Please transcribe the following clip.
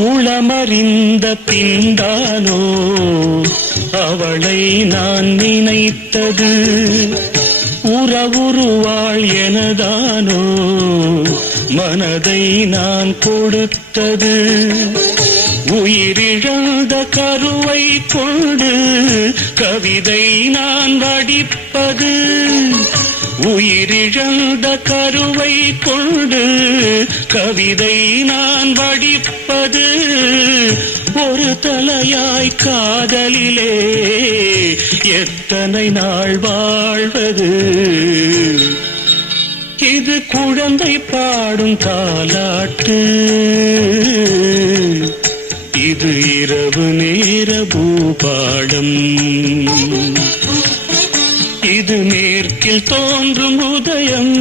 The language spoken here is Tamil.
உளமறிந்த பின்தானோ அவளை நான் நினைத்தது, உறவுருவாள் எனதானோ மனதை நான் கொடுத்தது. உயிரிழந்த கருவை கொண்டு கவிதை நான் வடிப்பது, உயிரிழந்த கருவை கொண்டு கவிதை நான் வடிப்பது. ஒரு தலையாய் காதலிலே எத்தனை நாள் வாழ்வது? இது குழந்தை பாடும் தாலாட்டு, இது இரவு நேர பூபாடம். இது மேற்கில் தோன்றும் உதயம்,